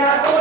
Gracias.